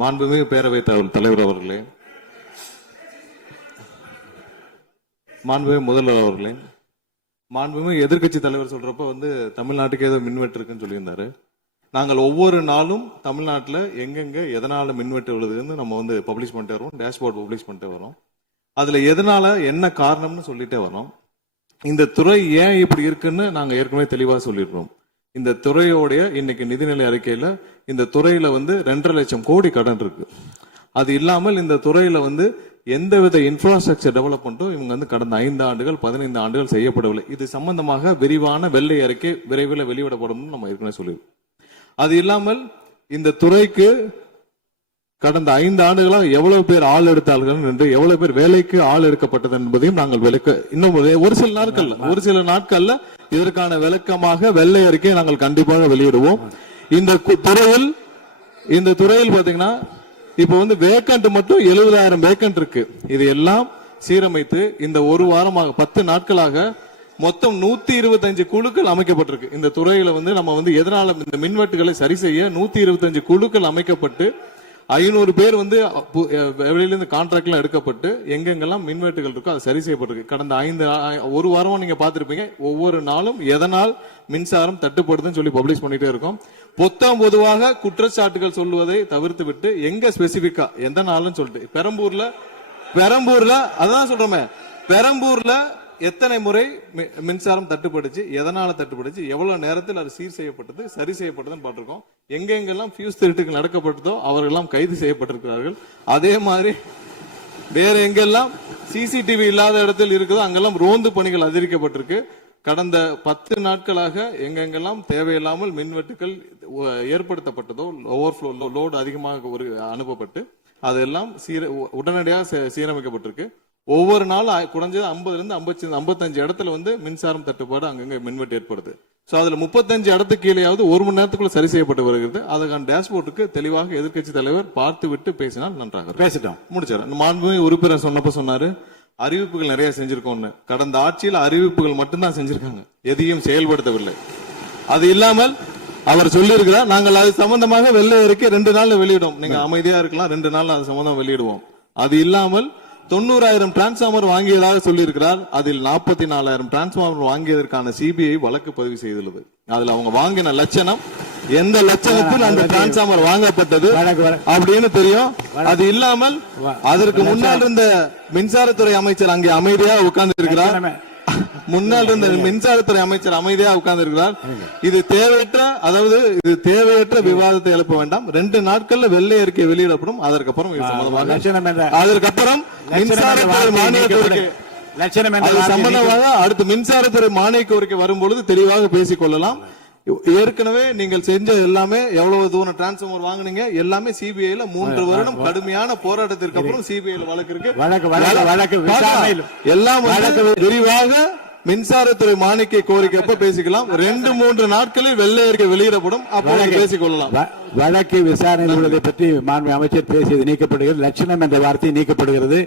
மாண்புமிகு பேரவைத் தலைவர் அவர்களே, மாண்புமிகு முதல்வர் அவர்களே, மாண்புமிகு எதிர்கட்சி தலைவர் சொல்றப்ப தமிழ்நாட்டுக்கு ஏதோ மின்வெட்டு இருக்குன்னு சொல்லியிருந்தாரு. நாங்கள் ஒவ்வொரு நாளும் தமிழ்நாட்டில் எங்கெங்க எதனால மின்வெட்டு விழுதுன்னு நம்ம பப்ளிஷ் பண்ணிட்டே வரோம், டேஷ்போர்ட் பப்ளிஷ் பண்ணிட்டே வரோம். அதுல எதனால என்ன காரணம்னு சொல்லிட்டே வரோம். இந்த துறை ஏன் இப்படி இருக்குன்னு நாங்க ஏற்கனவே தெளிவா சொல்லிடுறோம். இந்த துறையோடைய இன்னைக்கு நிதிநிலை அறிக்கையில இந்த துறையில 2.5 லட்சம் கோடி கடன் இருக்கு. அது இல்லாமல் இந்த துறையில எந்தவித இன்ஃப்ராஸ்ட்ரக்சர் டெவலப்மெண்ட்டும் இவங்க கடந்த 5 ஆண்டுகள் 15 ஆண்டுகள் செய்யப்படவில்லை. இது சம்பந்தமாக விரிவான வெள்ளை அறிக்கை விரைவில் வெளியிடப்படும் நம்ம ஏற்கனவே சொல்லியிருக்கோம். அது இல்லாமல் இந்த துறைக்கு கடந்த 5 ஆண்டுகளாக எவ்வளவு பேர் ஆள் எடுத்தார்கள் என்று, எவ்வளவு பேர் வேலைக்கு ஆள் எடுக்கப்பட்டது என்பதையும் நாங்கள் இன்னும் ஒரு சில நாட்கள்ல இதற்கான விளக்கமாக வெள்ளை அறிக்கையை நாங்கள் கண்டிப்பாக வெளியிடுவோம். இந்த துறையில் பாத்தீங்கன்னா இப்ப வேக்கண்ட் மட்டும் 70,000 வேக்கண்ட் இருக்கு. இது எல்லாம் சீரமைத்து இந்த ஒரு வாரமாக 10 நாட்களாக மொத்தம் 125 குழுக்கள் அமைக்கப்பட்டிருக்கு. இந்த துறையில நம்ம எதனால இந்த மின்வெட்டுகளை சரி செய்ய 125 குழுக்கள் அமைக்கப்பட்டு 500 பேர் வெளியிலிருந்து கான்ட்ராக்ட் எல்லாம் எடுக்கப்பட்டு எங்கெங்கெல்லாம் மின்வெட்டுகள் இருக்கோ அது சரி செய்யப்பட்டிருக்கு. கடந்த ஒரு வாரமா நீங்க பாத்திருப்பீங்க, ஒவ்வொரு நாளும் எதனால் மின்சாரம் தட்டுப்படுதுன்னு சொல்லி பப்ளிஷ் பண்ணிட்டே இருக்கோம். பொதுவாக குற்றச்சாட்டுகள் சொல்லுவதை தவிர்த்து விட்டு எங்க ஸ்பெசிபிக்கா எந்த நாள்னு சொல்லிட்டு பெரம்பூர்ல அதான் சொல்றோமே, பெரம்பூர்ல எத்தனை முறை மின்சாரம் தட்டுப்படுச்சு, எதனால தட்டுப்படுச்சு, எவ்வளவு நேரத்தில் அது சீர் செய்யப்பட்டது, சரி செய்யப்பட்டதுன்னு பார்த்திருக்கோம். எங்கெங்கெல்லாம் ஃபியூஸ் திருட்டுகள் நடக்கப்பட்டதோ அவர்களெல்லாம் கைது செய்யப்பட்டிருக்கிறார்கள். அதே மாதிரி வேற எங்கெல்லாம் சிசிடிவி இல்லாத இடத்தில் இருக்குதோ அங்கெல்லாம் ரோந்து பணிகள் அதிகரிக்கப்பட்டிருக்கு. கடந்த 10 நாட்களாக எங்கெங்கெல்லாம் தேவையில்லாமல் மின்வெட்டுகள் ஏற்படுத்தப்பட்டதோ, ஓவர்ஃப்ளோ லோடு அதிகமாக அனுப்பப்பட்டு அதெல்லாம் உடனடியாக சீரமைக்கப்பட்டிருக்கு. ஒவ்வொரு நாளும் குறைஞ்சது 50 to 55 இடத்துல மின்சாரம் தட்டுப்பாடு அங்கங்க மின்வெட்டு ஏற்படுது. சோ அதுல 35 இடத்துக்கு கீழேயாவது 1 மணி நேரத்துக்குள்ள சரி செய்யப்பட்டு வருகிறது. அதுக்கான டேஷ்போர்டுக்கு தெளிவாக எதிர்கட்சி தலைவர் பார்த்து விட்டு பேசினால் நன்றாக. பேசிட்டோம், முடிச்சாரு. மாண்புமிகு உறுப்பினர் சொன்னப்ப சொன்னாரு அறிவிப்புகள் நிறைய செஞ்சிருக்கோம்னு. கடந்த ஆட்சியில் அறிவிப்புகள் மட்டும்தான் செஞ்சிருக்காங்க, எதையும் செயல்படுத்தவில்லை. அது இல்லாமல் அவர் சொல்லி இருக்கிறார், நாங்கள் அது சம்பந்தமாக வெள்ளை அறிக்கை 2 நாள்ல வெளியிடுவோம், நீங்க அமைதியா இருக்கலாம், 2 நாள்ல அது சம்பந்தம் வெளியிடுவோம். அது இல்லாமல் 90,000 டிரான்ஸ்பார்மர் வாங்கியதாக சொல்லியிருக்கிறார். அதில் 44,000 டிரான்ஸ்பார்மர் வாங்கியதற்கான சிபிஐ வழக்கு பதிவு செய்துள்ளது. அதுல அவங்க வாங்கின லட்சணம், எந்த லட்சணத்தில் அந்த டிரான்ஸ்பார்மர் வாங்கப்பட்டது அப்படின்னு தெரியும். அது இல்லாமல் அதற்கு முன்னால் இருந்த மின்சாரத்துறை அமைச்சர் அங்கே அமைதியா உட்கார்ந்து இருக்கிறார். முன்னால் இருந்த மின்சாரத்துறை அமைச்சர் அமைதியா உட்கார்ந்து இருக்கிறார். இது தேவையற்ற விவாதத்தை எழுப்ப வேண்டாம். 2 நாட்கள்ல வெள்ளை அறிக்கை வெளியிடப்படும். அதற்கப்புறம் மின்சாரத்துறை மானிய கோரிக்கை சம்பந்தமாக அடுத்து மின்சாரத்துறை மானிய கோரிக்கை வரும்பொழுது தெளிவாக பேசிக் கொள்ளலாம். ஏற்கனவே நீங்கள் செஞ்ச எல்லாமே, எவ்வளவு தூரம் டிரான்ஸ்பார்மர் வாங்குனீங்க எல்லாமே சிபிஐல 3 வருடம் கடுமையான போராட்டத்திற்கு அப்புறம் சிபிஐல வழக்கு இருக்கு. எல்லாம் விரிவாக மின்சாரத்துறை மானிய கோரிக்கை பேசிக்கலாம். 2-3 நாட்களில் வெள்ளை அறிக்கை வெளியிடப்படும், அப்போது பேசிக் கொள்ளலாம். வழக்கு விசாரணை உள்ளதை பற்றி மாண்பு அமைச்சர் பேசியது நீக்கப்படுகிறது. லட்சணம் என்ற வார்த்தை நீக்கப்படுகிறது.